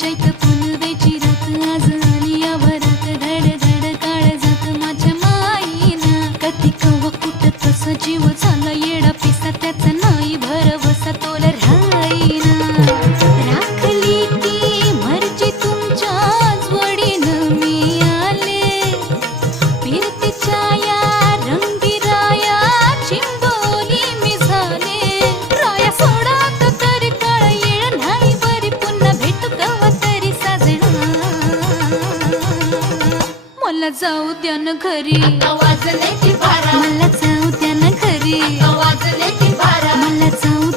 चैत फुलवेची रात आज आली या भरात धड धड काळ जात माझ्या माईना कधी कवा कुठं तसं जीव झाला येडा पिसा त्याचा नाही भरवसा तोल राहीना राखली ती मर्जी तुमच्या जोडीनं मी आले फिरतीच्या या रंगी राया चिंबोली मी झाले राया सोडात तरी काळ येळ नाही बरी पुन्हा भेटू कवा तरी साजना मला जाऊ द्या न घरी वाजले की बारा मला जाऊ द्या न घरी वाजले की बारा मला जाऊ